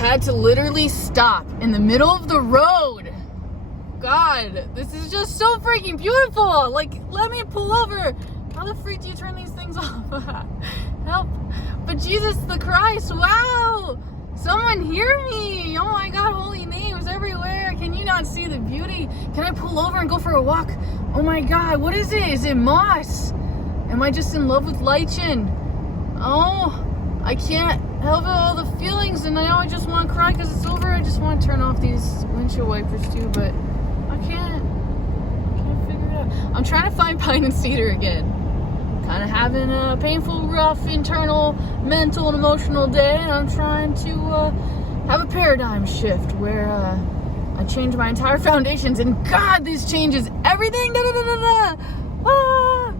had to literally stop in the middle of the road. God, this is just so freaking beautiful. Like, let me pull over. How the freak do you turn these things off? Help. But Jesus the Christ, wow. Someone hear me. Oh my God, holy names everywhere. Can you not see the beauty? Can I pull over and go for a walk? Oh my God, what is it? Is it moss? Am I just in love with lichen? Oh, I can't help it, all the feelings, and now I just want to cry because it's over. I just want to turn off these windshield wipers too, but I can't figure it out. I'm trying to find pine and cedar again. Kind of having a painful, rough, internal, mental, and emotional day, and I'm trying to have a paradigm shift where I change my entire foundations, and God, this changes everything. Da, da, da, da, da. Ah.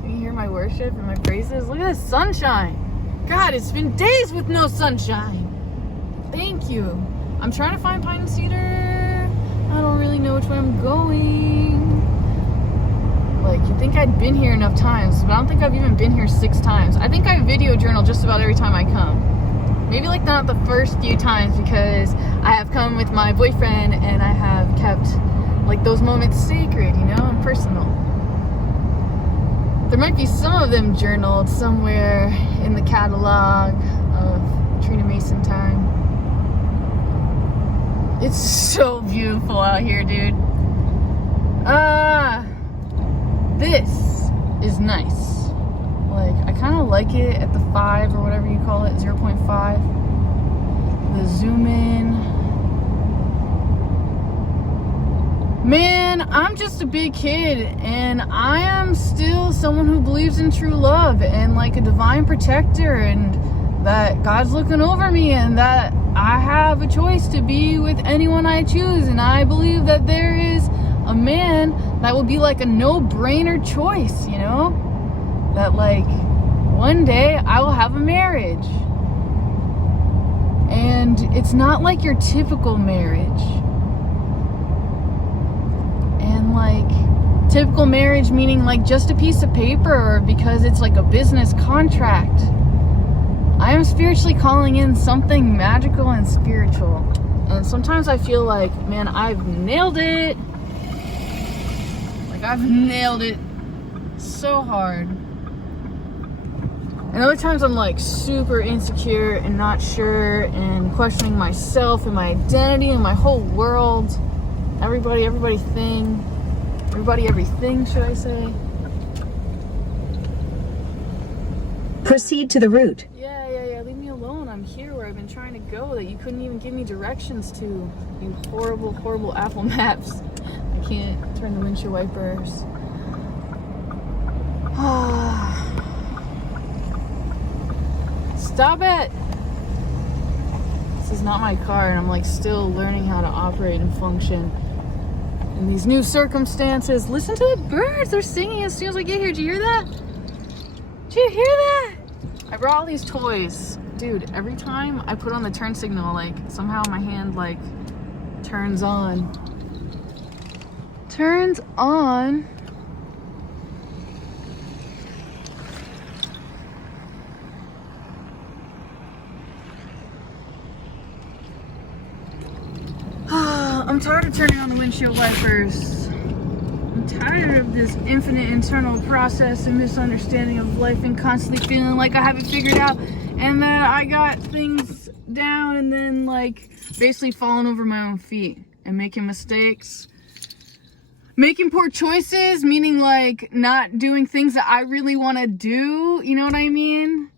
Can you hear my worship and my praises? Look at this sunshine. God, it's been days with no sunshine. Thank you. I'm trying to find pine and cedar. I don't really know which way I'm going. Like, you'd think I'd been here enough times, but I don't think I've even been here 6 times. I think I video journal just about every time I come. Maybe like not the first few times because I have come with my boyfriend and I have kept like those moments sacred, you know, and personal. There might be some of them journaled somewhere in the catalog of Trina Mason time. It's so beautiful out here, dude. This is nice. Like, I kind of like it at the 5 or whatever you call it, 0.5. The zoom in. Man, I'm just a big kid, and I am still someone who believes in true love and like a divine protector, and that God's looking over me, and that I have a choice to be with anyone I choose, and I believe that there is a man that will be like a no-brainer choice, you know? That like one day I will have a marriage. And it's not like your typical marriage. And like typical marriage meaning like just a piece of paper or because it's like a business contract. I am spiritually calling in something magical and spiritual. And sometimes I feel like, man, I've nailed it. Like, I've nailed it so hard. And other times I'm like super insecure and not sure and questioning myself and my identity and my whole world. Everybody, everything, should I say? Proceed to the route. Yeah. Leave me alone. I'm here where I've been trying to go that you couldn't even give me directions to. You horrible, horrible Apple Maps. I can't turn the windshield wipers. Stop it! This is not my car, and I'm like still learning how to operate and function in these new circumstances. Listen to the birds. They're singing as soon as I get here. Did you hear that? Did you hear that? I brought all these toys. Dude, every time I put on the turn signal, like somehow my hand like turns on. Turns on. I'm tired of turning on the windshield wipers. I'm tired of this infinite internal process and misunderstanding of life and constantly feeling like I have it figured out and that I got things down and then like basically falling over my own feet and making mistakes. Making poor choices, meaning like not doing things that I really want to do. You know what I mean?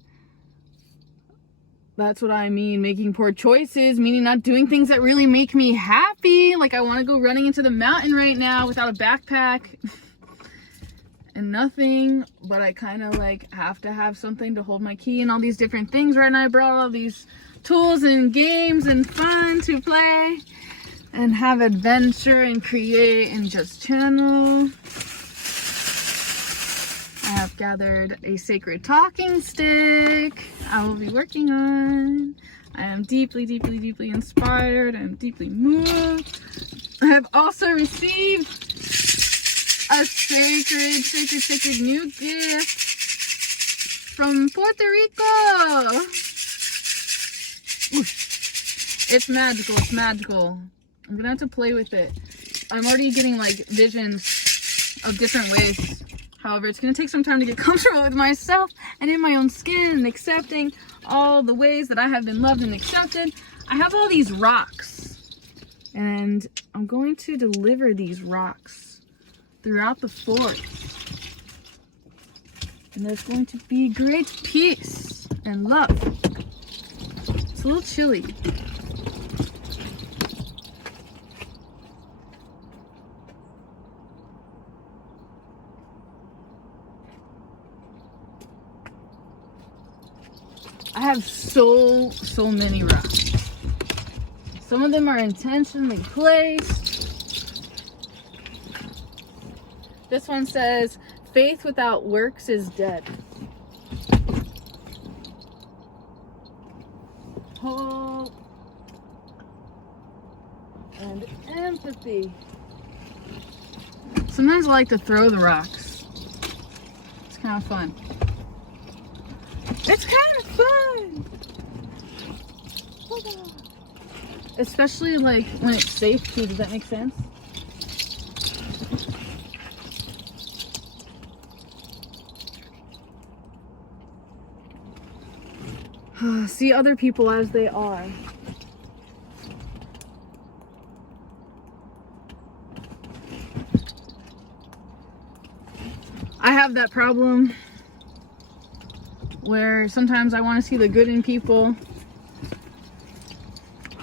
That's what I mean. Making poor choices, meaning not doing things that really make me happy. Like I want to go running into the mountain right now without a backpack and nothing, but I kind of like have to have something to hold my key and all these different things right now. I brought all these tools and games and fun to play and have adventure and create and just channel. I have gathered a sacred talking stick I will be working on. I am deeply, deeply, deeply inspired. I am deeply moved. I have also received a sacred new gift from Puerto Rico. It's magical. It's magical. I'm gonna have to play with it. I'm already getting like visions of different ways. However, it's gonna take some time to get comfortable with myself and in my own skin and accepting all the ways that I have been loved and accepted. I have all these rocks and I'm going to deliver these rocks throughout the forest. And there's going to be great peace and love. It's a little chilly. I have so many rocks. Some of them are intentionally placed. This one says, faith without works is dead. Hope and empathy. Sometimes I like to throw the rocks. It's kind of fun. It's kind of fun! Especially like when it's safe too, does that make sense? See other people as they are. I have that problem where sometimes I want to see the good in people,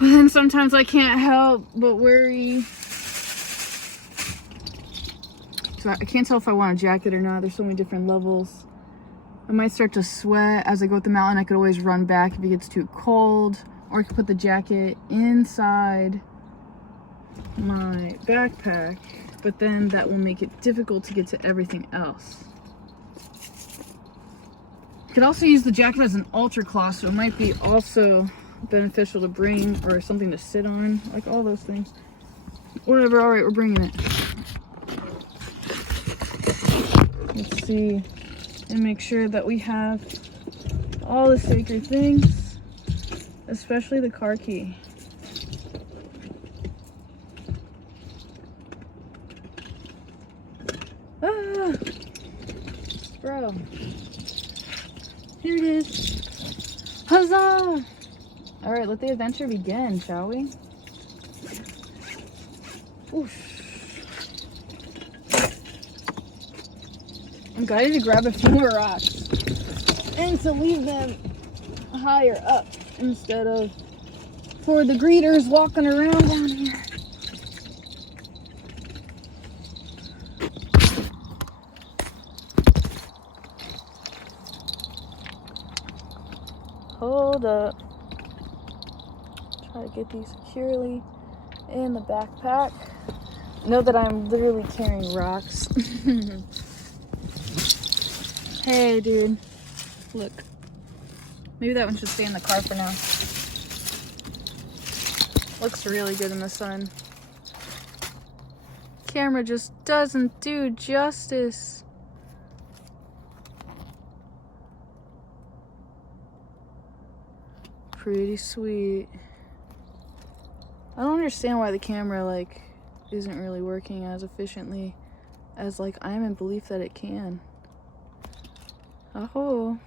but then sometimes I can't help but worry. So I can't tell if I want a jacket or not. There's so many different levels. I might start to sweat as I go up the mountain. I could always run back if it gets too cold, or I could put the jacket inside my backpack, but then that will make it difficult to get to everything else. Could also use the jacket as an ultra cloth, so it might be also beneficial to bring, or something to sit on, like all those things. Whatever, all right, we're bringing it. Let's see, and make sure that we have all the sacred things, especially the car key. Ah, bro. Here it is. Huzzah! Alright, let the adventure begin, shall we? Oof. I'm guided to grab a few more rocks and to leave them higher up instead of for the greeters walking around down here. Hold up. Try to get these securely in the backpack. Know that I'm literally carrying rocks. Hey, dude. Look. Maybe that one should stay in the car for now. Looks really good in the sun. Camera just doesn't do justice. Pretty sweet. I don't understand why the camera like isn't really working as efficiently as like I'm in belief that it can. Oh.